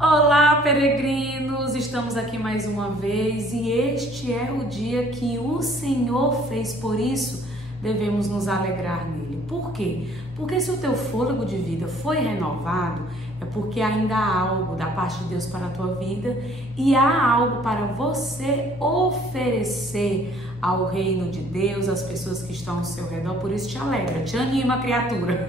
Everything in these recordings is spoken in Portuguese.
Olá, peregrinos! Estamos aqui mais uma vez e este é o dia que o Senhor fez, por isso devemos nos alegrar nele. Por quê? Porque se o teu fôlego de vida foi renovado, é porque ainda há algo da parte de Deus para a tua vida e há algo para você oferecer ao reino de Deus, às pessoas que estão ao seu redor. Por isso te alegra, te anima, criatura.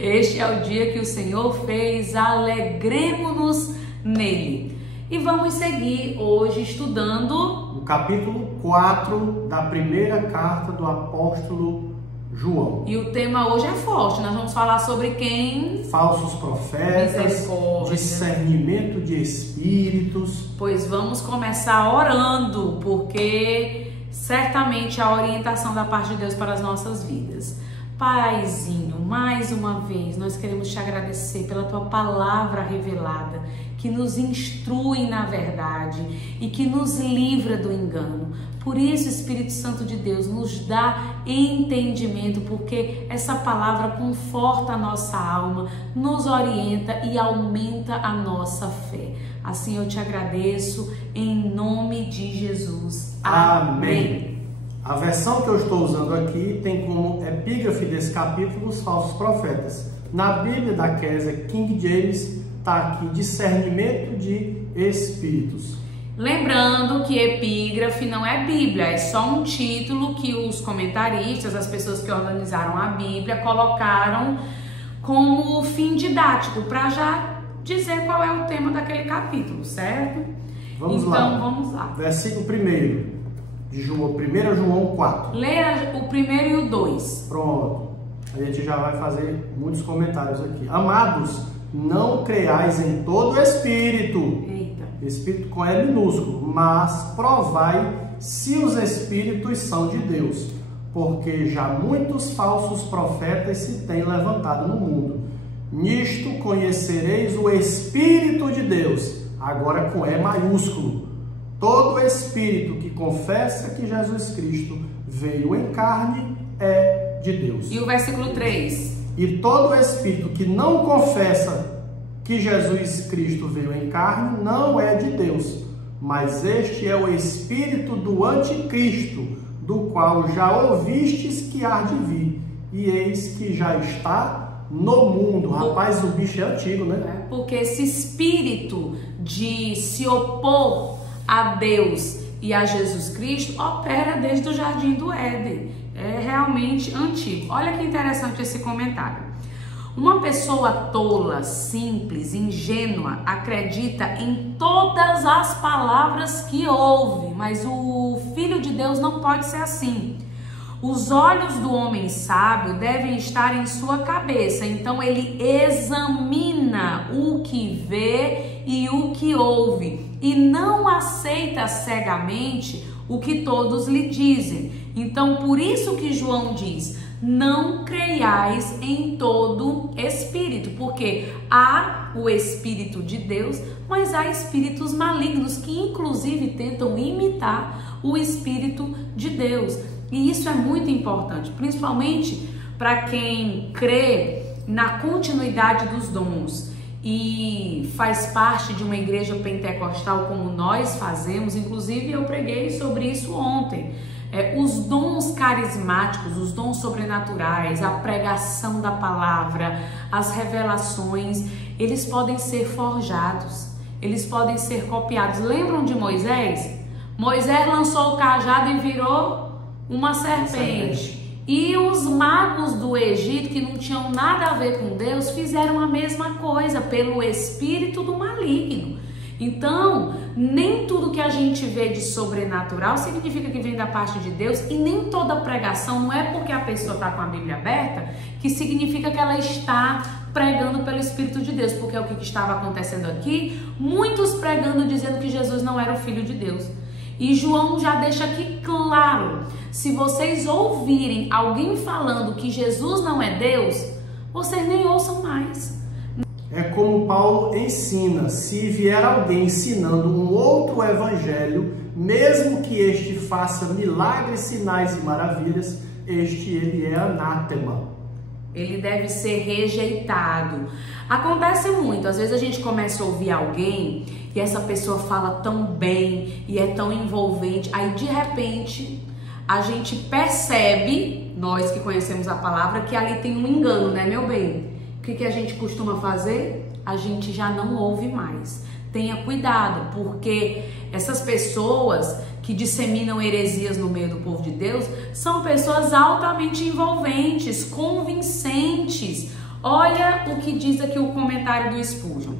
Este é o dia que o Senhor fez, alegremos-nos nele. E vamos seguir hoje estudando o capítulo 4 da primeira carta do apóstolo João. E o tema hoje é forte, nós vamos falar sobre quem? Falsos profetas, discernimento de espíritos. Pois vamos começar orando, porque certamente a orientação da parte de Deus para as nossas vidas. Paizinho, mais uma vez nós queremos te agradecer pela tua palavra revelada, que nos instrui na verdade e que nos livra do engano. Por isso, Espírito Santo de Deus, nos dá entendimento, porque essa palavra conforta a nossa alma, nos orienta e aumenta a nossa fé. Assim eu te agradeço, em nome de Jesus. Amém. A versão que eu estou usando aqui tem como epígrafe desse capítulo os falsos profetas. Na Bíblia da Kézia King James está aqui discernimento de espíritos. Lembrando que epígrafe não é Bíblia, é só um título que os comentaristas, as pessoas que organizaram a Bíblia, colocaram como fim didático, para já dizer qual é o tema daquele capítulo, certo? Vamos lá. Versículo 1. De João, 1 João 4. Leia o primeiro e o 2. Pronto. A gente já vai fazer muitos comentários aqui. Amados, não creiais em todo espírito. Eita. Espírito com E minúsculo. Mas provai se os espíritos são de Deus. Porque já muitos falsos profetas se têm levantado no mundo. Nisto conhecereis o Espírito de Deus. Agora com E maiúsculo. Todo espírito que confessa que Jesus Cristo veio em carne é de Deus. E o versículo 3? E todo espírito que não confessa que Jesus Cristo veio em carne não é de Deus, mas este é o espírito do anticristo, do qual já ouvistes que há de vir, e eis que já está no mundo. Rapaz, o bicho é antigo, né? Porque esse espírito de se opor a Deus e a Jesus Cristo opera desde o Jardim do Éden. É realmente antigo. Olha que interessante esse comentário. Uma pessoa tola, simples, ingênua, acredita em todas as palavras que ouve, mas o Filho de Deus não pode ser assim. Os olhos do homem sábio devem estar em sua cabeça, então ele examina o que vê e o que ouve e não aceita cegamente o que todos lhe dizem. Então, por isso que João diz, não creiais em todo espírito, porque há o Espírito de Deus, mas há espíritos malignos que inclusive tentam imitar o Espírito de Deus. E isso é muito importante, principalmente para quem crê na continuidade dos dons e faz parte de uma igreja pentecostal como nós fazemos. Inclusive eu preguei sobre isso ontem. Os dons carismáticos, os dons sobrenaturais, a pregação da palavra, as revelações, eles podem ser forjados, eles podem ser copiados. Lembram de Moisés? Moisés lançou o cajado e virou uma serpente. E os magos do Egito, que não tinham nada a ver com Deus, fizeram a mesma coisa pelo espírito do maligno. Então, nem tudo que a gente vê de sobrenatural significa que vem da parte de Deus, e nem toda pregação, não é porque a pessoa está com a Bíblia aberta que significa que ela está pregando pelo Espírito de Deus, porque é o que estava acontecendo aqui, muitos pregando dizendo que Jesus não era o Filho de Deus. E João já deixa aqui claro, se vocês ouvirem alguém falando que Jesus não é Deus, vocês nem ouçam mais. É como Paulo ensina, se vier alguém ensinando um outro evangelho, mesmo que este faça milagres, sinais e maravilhas, ele é anátema. ele deve ser rejeitado. Acontece muito, às vezes a gente começa a ouvir alguém e essa pessoa fala tão bem e é tão envolvente, aí de repente a gente percebe, nós que conhecemos a palavra, que ali tem um engano, né, meu bem? O que a gente costuma fazer? A gente já não ouve mais. Tenha cuidado, porque essas pessoas que disseminam heresias no meio do povo de Deus são pessoas altamente envolventes, convincentes. Olha o que diz aqui o comentário do Spurgeon.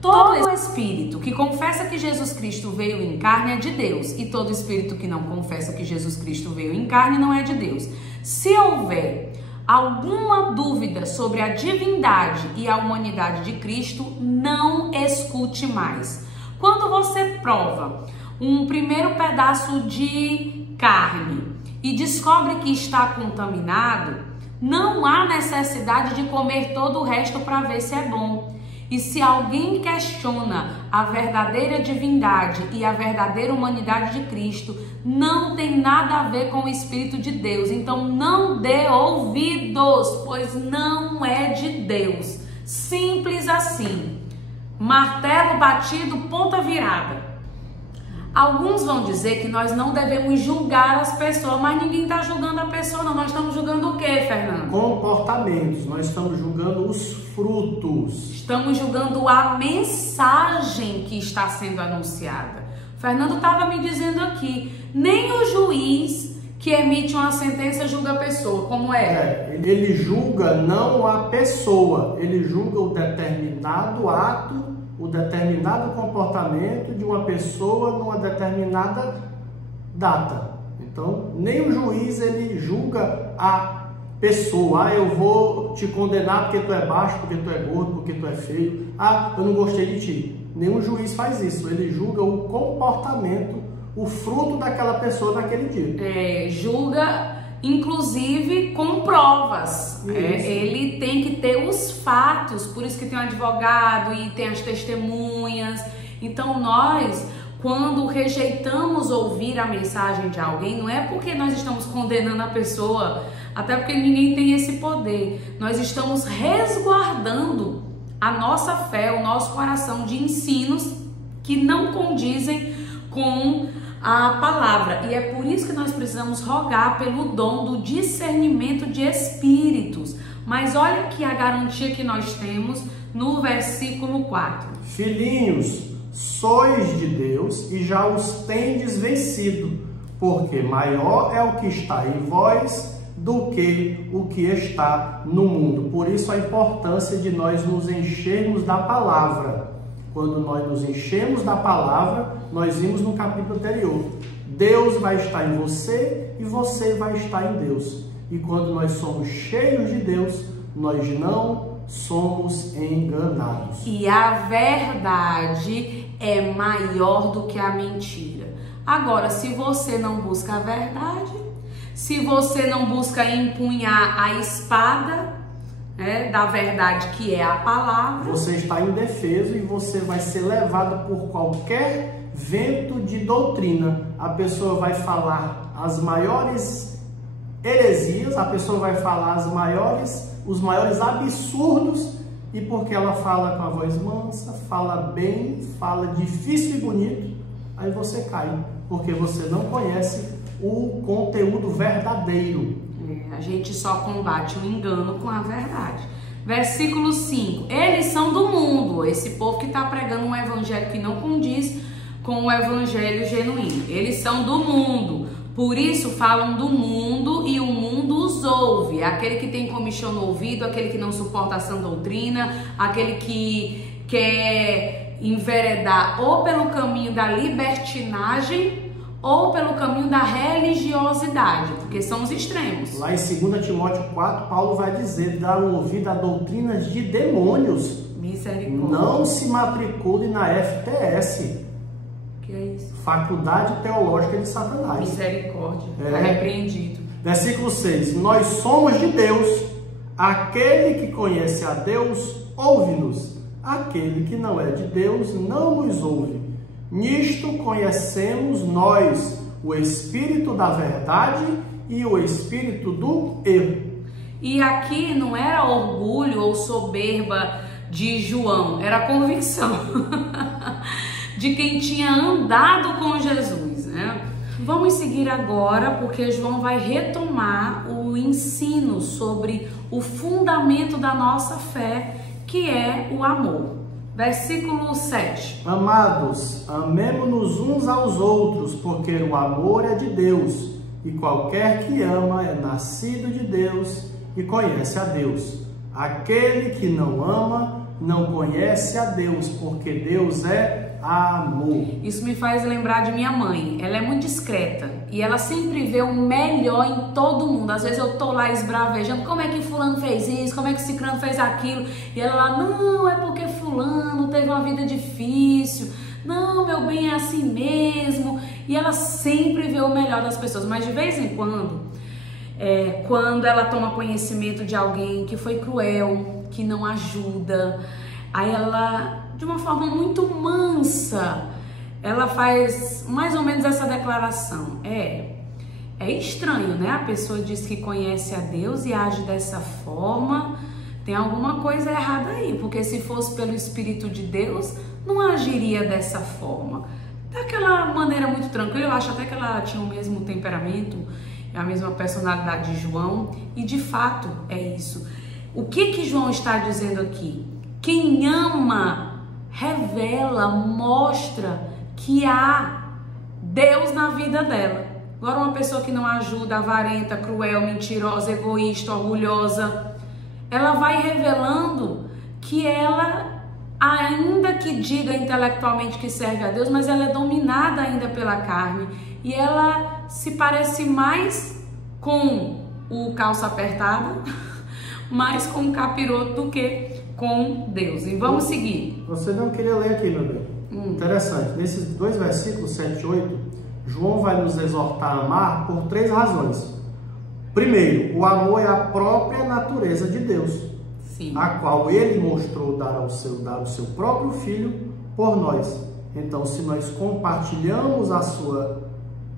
Todo espírito que confessa que Jesus Cristo veio em carne é de Deus, e todo espírito que não confessa que Jesus Cristo veio em carne não é de Deus. Se houver alguma dúvida sobre a divindade e a humanidade de Cristo, não escute mais. Quando você prova um primeiro pedaço de carne e descobre que está contaminado, não há necessidade de comer todo o resto para ver se é bom. E se alguém questiona a verdadeira divindade e a verdadeira humanidade de Cristo, não tem nada a ver com o Espírito de Deus. Então não dê ouvidos, pois não é de Deus. Simples assim. Martelo batido, ponta virada. Alguns vão dizer que nós não devemos julgar as pessoas, mas ninguém está julgando a pessoa, não. Nós estamos julgando o quê, Fernando? Comportamentos. Nós estamos julgando os frutos. Estamos julgando a mensagem que está sendo anunciada. Fernando estava me dizendo aqui, nem o juiz que emite uma sentença julga a pessoa, como é? Ele julga não a pessoa, ele julga o determinado ato, o determinado comportamento de uma pessoa numa determinada data. Então, nem o juiz ele julga a pessoa. Ah, eu vou te condenar porque tu é baixo, porque tu é gordo, porque tu é feio. Ah, eu não gostei de ti. Nenhum juiz faz isso. Ele julga o comportamento, o fruto daquela pessoa naquele dia. Julga, inclusive, com provas. Ele tem que ter os fatos, por isso que tem um advogado e tem as testemunhas. Então nós, quando rejeitamos ouvir a mensagem de alguém, não é porque nós estamos condenando a pessoa, até porque ninguém tem esse poder. Nós estamos resguardando a nossa fé, o nosso coração de ensinos que não condizem com a palavra. E é por isso que nós precisamos rogar pelo dom do discernimento de espíritos. Mas olha aqui a garantia que nós temos no versículo 4. Filhinhos, sois de Deus e já os tendes vencido, porque maior é o que está em vós do que o que está no mundo. Por isso a importância de nós nos enchermos da palavra. Quando nós nos enchemos da palavra, nós vimos no capítulo anterior, Deus vai estar em você e você vai estar em Deus. E quando nós somos cheios de Deus, nós não somos enganados. E a verdade é maior do que a mentira. Agora, se você não busca a verdade, se você não busca empunhar a espada da verdade, que é a palavra, você está indefeso e você vai ser levado por qualquer vento de doutrina. A pessoa vai falar as maiores heresias, a pessoa vai falar os maiores absurdos, e porque ela fala com a voz mansa, fala bem, fala difícil e bonito, aí você cai, porque você não conhece o conteúdo verdadeiro. A gente só combate o engano com a verdade. Versículo 5. Eles são do mundo. Esse povo que está pregando um evangelho que não condiz com o evangelho genuíno. Eles são do mundo. Por isso falam do mundo e o mundo os ouve. Aquele que tem comichão no ouvido, aquele que não suporta a sã doutrina, aquele que quer enveredar ou pelo caminho da libertinagem ou pelo caminho da religiosidade, porque são os extremos. Lá em 2 Timóteo 4, Paulo vai dizer, dar um ouvido a doutrinas de demônios. Misericórdia. Não se matricule na FTS. Que é isso? Faculdade Teológica de Satanás. Misericórdia. Está repreendido. Versículo 6. Nós somos de Deus. Aquele que conhece a Deus, ouve-nos. Aquele que não é de Deus, não nos ouve. Nisto conhecemos nós o espírito da verdade e o espírito do erro. E aqui não era orgulho ou soberba de João, era convicção de quem tinha andado com Jesus, né? Vamos seguir agora, porque João vai retomar o ensino sobre o fundamento da nossa fé, que é o amor. Versículo 7. Amados, amemo-nos uns aos outros, porque o amor é de Deus, e qualquer que ama é nascido de Deus e conhece a Deus. Aquele que não ama não conhece a Deus, porque Deus é amor. Isso me faz lembrar de minha mãe. Ela é muito discreta e ela sempre vê o melhor em todo mundo. Às vezes eu tô lá esbravejando, como é que fulano fez isso, como é que ciclano fez aquilo, e ela lá, não, é porque fulano teve uma vida difícil, não, meu bem, é assim mesmo. E ela sempre vê o melhor das pessoas, mas de vez em quando ela toma conhecimento de alguém que foi cruel, que não ajuda, aí ela, de uma forma muito mansa, ela faz mais ou menos essa declaração. É estranho, né? A pessoa diz que conhece a Deus e age dessa forma. Tem alguma coisa errada aí, porque se fosse pelo Espírito de Deus, não agiria dessa forma. Daquela maneira muito tranquila. Eu acho até que ela tinha o mesmo temperamento, a mesma personalidade de João, e de fato é isso. O que João está dizendo aqui? Quem ama, revela, mostra que há Deus na vida dela. Agora, uma pessoa que não ajuda, avarenta, cruel, mentirosa, egoísta, orgulhosa, ela vai revelando que ela, ainda que diga intelectualmente que serve a Deus, mas ela é dominada ainda pela carne, e ela se parece mais com o calça apertada, mais com o capiroto do que com Deus. E vamos seguir. Você não queria ler aqui, meu bem? Interessante. Nesses dois versículos, 7 e 8, João vai nos exortar a amar por 3 razões. Primeiro, o amor é a própria natureza de Deus, sim, a qual ele mostrou dar o seu próprio Filho por nós. Então, se nós compartilhamos a sua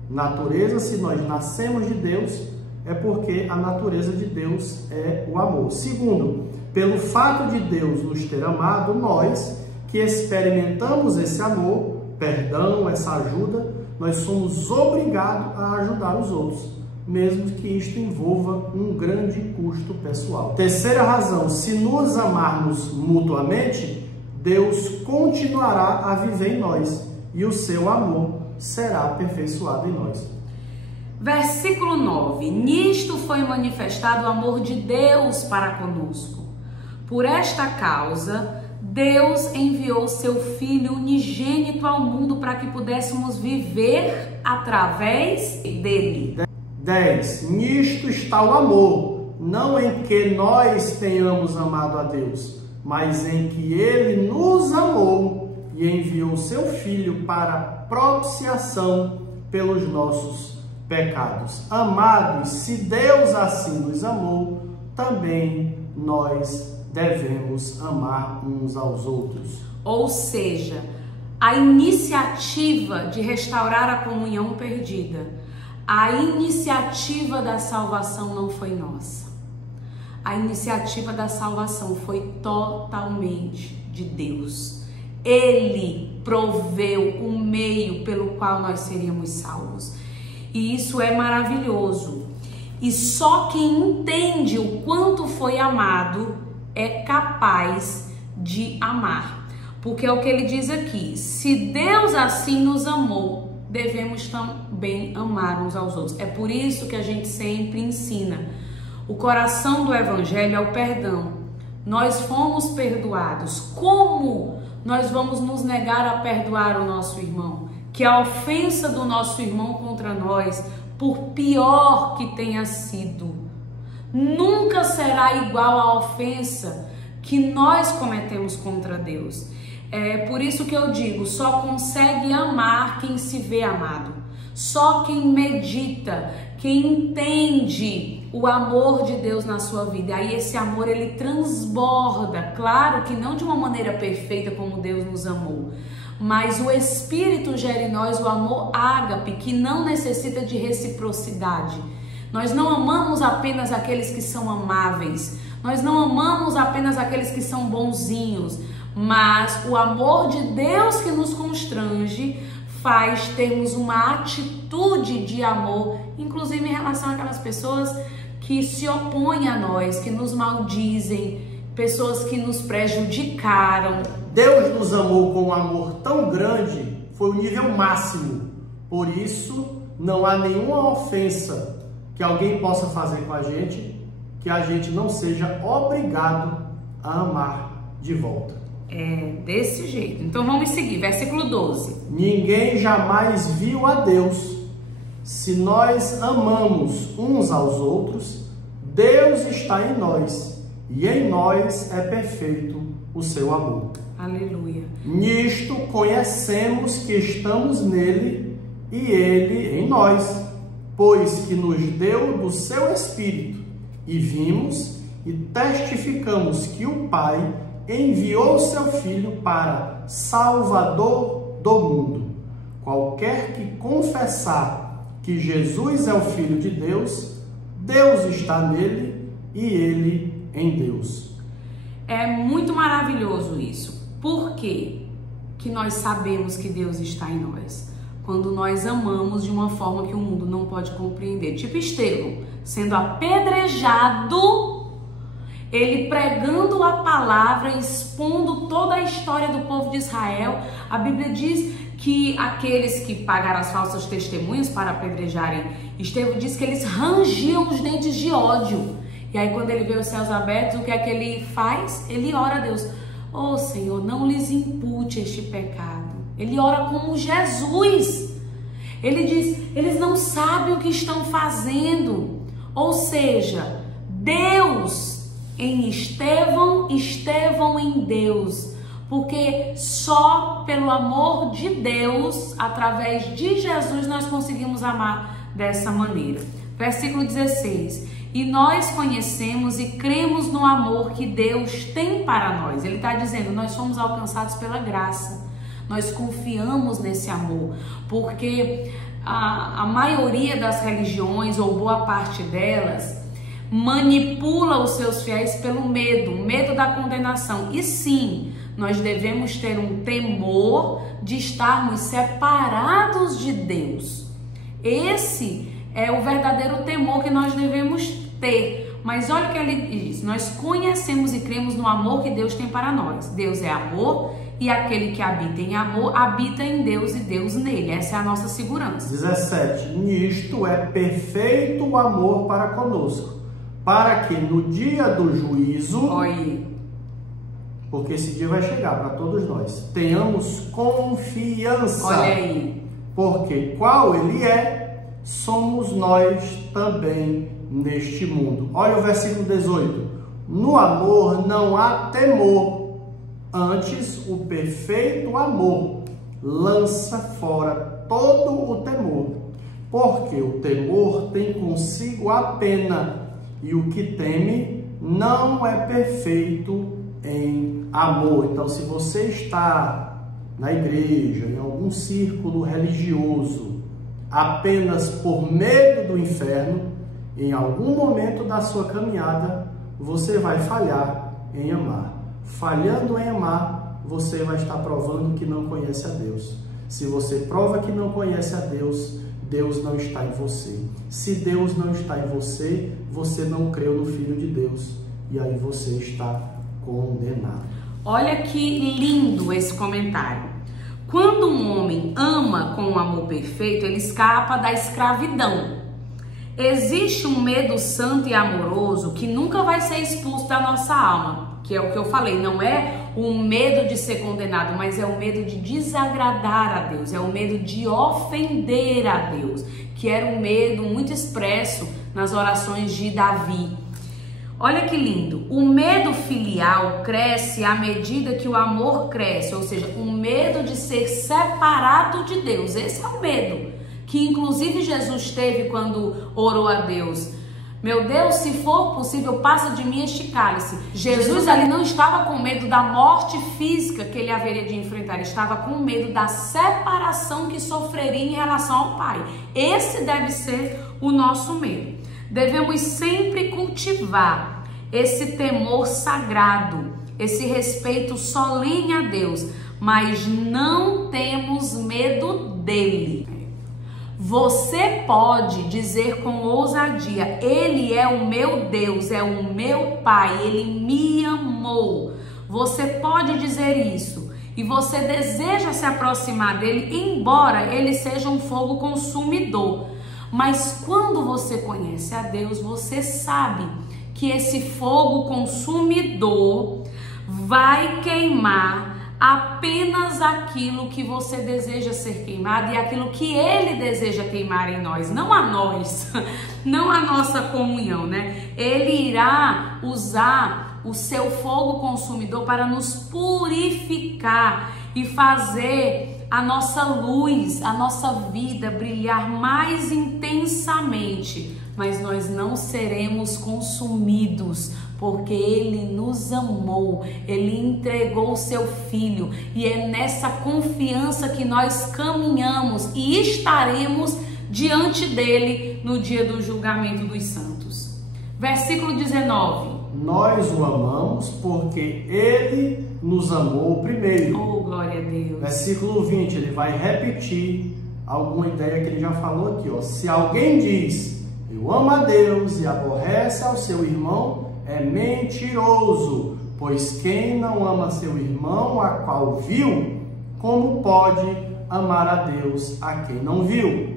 natureza, se nós nascemos de Deus, é porque a natureza de Deus é o amor. Segundo, pelo fato de Deus nos ter amado, nós que experimentamos esse amor, perdão, essa ajuda, nós somos obrigados a ajudar os outros, mesmo que isto envolva um grande custo pessoal. Terceira razão, se nos amarmos mutuamente, Deus continuará a viver em nós e o seu amor será aperfeiçoado em nós. Versículo 9. Nisto foi manifestado o amor de Deus para conosco. Por esta causa, Deus enviou seu Filho unigênito ao mundo para que pudéssemos viver através dele. 10. Nisto está o amor, não em que nós tenhamos amado a Deus, mas em que Ele nos amou e enviou seu Filho para propiciação pelos nossos pecados. Amados, se Deus assim nos amou, também nós devemos amar uns aos outros. Ou seja, a iniciativa de restaurar a comunhão perdida, a iniciativa da salvação não foi nossa. A iniciativa da salvação foi totalmente de Deus. Ele proveu o meio pelo qual nós seríamos salvos. E isso é maravilhoso. E só quem entende o quanto foi amado é capaz de amar. Porque é o que ele diz aqui: se Deus assim nos amou, devemos também amar uns aos outros. É por isso que a gente sempre ensina. O coração do evangelho é o perdão. Nós fomos perdoados. Como nós vamos nos negar a perdoar o nosso irmão? Que a ofensa do nosso irmão contra nós, por pior que tenha sido, nunca será igual à ofensa que nós cometemos contra Deus. É por isso que eu digo, só consegue amar quem se vê amado. Só quem medita, quem entende o amor de Deus na sua vida. Aí esse amor, ele transborda. Claro que não de uma maneira perfeita como Deus nos amou, mas o Espírito gera em nós o amor ágape, que não necessita de reciprocidade. Nós não amamos apenas aqueles que são amáveis. Nós não amamos apenas aqueles que são bonzinhos. Mas o amor de Deus que nos constrange faz termos uma atitude de amor, inclusive em relação àquelas pessoas que se opõem a nós, que nos maldizem, pessoas que nos prejudicaram. Deus nos amou com um amor tão grande, foi o nível máximo. Por isso, não há nenhuma ofensa que alguém possa fazer com a gente que a gente não seja obrigado a amar de volta. É desse jeito. Então vamos seguir, versículo 12. Ninguém jamais viu a Deus. Se nós amamos uns aos outros, Deus está em nós, e em nós é perfeito o seu amor. Aleluia. Nisto conhecemos que estamos nele e ele em nós, pois que nos deu do seu Espírito, e vimos e testificamos que o Pai enviou seu Filho para Salvador do mundo. Qualquer que confessar que Jesus é o Filho de Deus, Deus está nele e ele em Deus. É muito maravilhoso isso. Por quê que nós sabemos que Deus está em nós? Quando nós amamos de uma forma que o mundo não pode compreender. Tipo Estevão, sendo apedrejado, ele pregando a palavra, expondo toda a história do povo de Israel. A Bíblia diz que aqueles que pagaram as falsas testemunhas para apedrejarem Estevão, diz que eles rangiam os dentes de ódio. E aí quando ele vê os céus abertos, o que é que ele faz? Ele ora a Deus. Oh Senhor, não lhes impute este pecado. Ele ora como Jesus. Ele diz, eles não sabem o que estão fazendo. Ou seja, Deus em Estevão, Estevão em Deus. Porque só pelo amor de Deus, através de Jesus, nós conseguimos amar dessa maneira. Versículo 16. E nós conhecemos e cremos no amor que Deus tem para nós. Ele está dizendo, nós somos alcançados pela graça. Nós confiamos nesse amor, porque a maioria das religiões, ou boa parte delas, manipula os seus fiéis pelo medo, o medo da condenação. E sim, nós devemos ter um temor de estarmos separados de Deus. Esse é o verdadeiro temor que nós devemos ter. Mas olha o que ele diz, nós conhecemos e cremos no amor que Deus tem para nós. Deus é amor e aquele que habita em amor, habita em Deus e Deus nele. Essa é a nossa segurança. 17. Nisto é perfeito o amor para conosco, para que no dia do juízo, porque esse dia vai chegar para todos nós, tenhamos confiança. Olha aí. Porque qual ele é, somos nós também neste mundo. Olha o versículo 18. No amor não há temor, antes o perfeito amor lança fora todo o temor, porque o temor tem consigo a pena, e o que teme não é perfeito em amor. Então, se você está na igreja, em algum círculo religioso, apenas por medo do inferno, em algum momento da sua caminhada, você vai falhar em amar. Falhando em amar, você vai estar provando que não conhece a Deus. Se você prova que não conhece a Deus, Deus não está em você. Se Deus não está em você, você não creu no Filho de Deus. E aí você está condenado. Olha que lindo esse comentário. Quando um homem ama com um amor perfeito, ele escapa da escravidão. Existe um medo santo e amoroso que nunca vai ser expulso da nossa alma, que é o que eu falei, não é o medo de ser condenado, mas é o medo de desagradar a Deus, é o medo de ofender a Deus, que era um medo muito expresso nas orações de Davi. Olha que lindo, o medo filial cresce à medida que o amor cresce, ou seja, o medo de ser separado de Deus, esse é o medo que inclusive Jesus teve quando orou a Deus. Meu Deus, se for possível, passa de mim este cálice. Jesus ali não estava com medo da morte física que ele haveria de enfrentar, ele estava com medo da separação que sofreria em relação ao Pai. Esse deve ser o nosso medo. Devemos sempre cultivar esse temor sagrado, esse respeito solene a Deus, mas não temos medo dele. Você pode dizer com ousadia: Ele é o meu Deus, é o meu Pai, Ele me amou. Você pode dizer isso e você deseja se aproximar dele, embora ele seja um fogo consumidor. Mas quando você conhece a Deus, você sabe que esse fogo consumidor vai queimar apenas aquilo que você deseja ser queimado e aquilo que ele deseja queimar em nós, não a nós, não a nossa comunhão, né? Ele irá usar o seu fogo consumidor para nos purificar e fazer a nossa luz, a nossa vida brilhar mais intensamente, mas nós não seremos consumidos, porque Ele nos amou, Ele entregou o seu Filho, e é nessa confiança que nós caminhamos e estaremos diante dele no dia do julgamento dos santos. Versículo 19. Nós o amamos porque Ele nos amou primeiro. Oh, glória a Deus. Versículo 20, ele vai repetir alguma ideia que ele já falou aqui, ó. Se alguém diz, eu amo a Deus e aborrece ao seu irmão, é mentiroso, pois quem não ama seu irmão, a qual viu, como pode amar a Deus a quem não viu?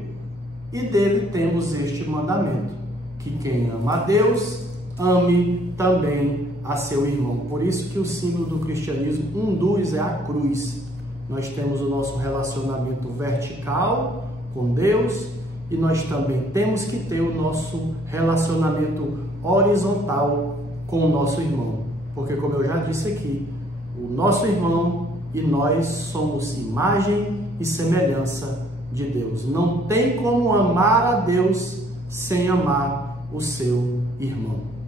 E dele temos este mandamento, que quem ama a Deus, ame também a seu irmão. Por isso que o símbolo do cristianismo, um dos, é a cruz. Nós temos o nosso relacionamento vertical com Deus e nós também temos que ter o nosso relacionamento horizontal com o nosso irmão. Porque, como eu já disse aqui, o nosso irmão e nós somos imagem e semelhança de Deus. Não tem como amar a Deus sem amar o seu irmão.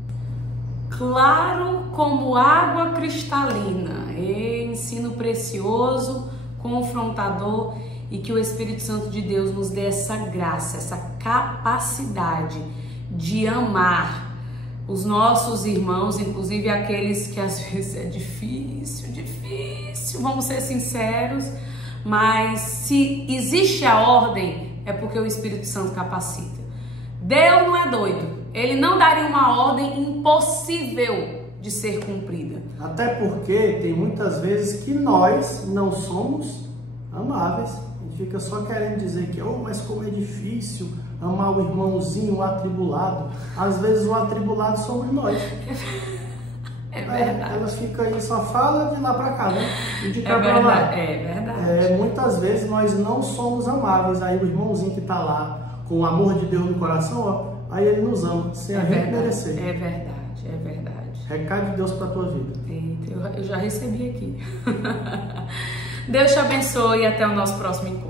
Claro como água cristalina. Ensino precioso, confrontador, e que o Espírito Santo de Deus nos dê essa graça, essa capacidade de amar os nossos irmãos, inclusive aqueles que às vezes é difícil, vamos ser sinceros, mas se existe a ordem, é porque o Espírito Santo capacita. Deus não é doido. Ele não daria uma ordem impossível de ser cumprida. Até porque tem muitas vezes que nós não somos amáveis. A gente fica só querendo dizer que, oh, mas como é difícil amar o irmãozinho, o atribulado. Às vezes o atribulado somos nós. É verdade. Elas ficam aí, só falam de lá pra cá, né? E de cá pra lá. É verdade. Muitas vezes nós não somos amáveis. Aí o irmãozinho que tá lá com o amor de Deus no coração, ó, aí ele nos ama, sem a gente merecer. É verdade. Recado de Deus para a tua vida. Eu já recebi aqui. Deus te abençoe e até o nosso próximo encontro.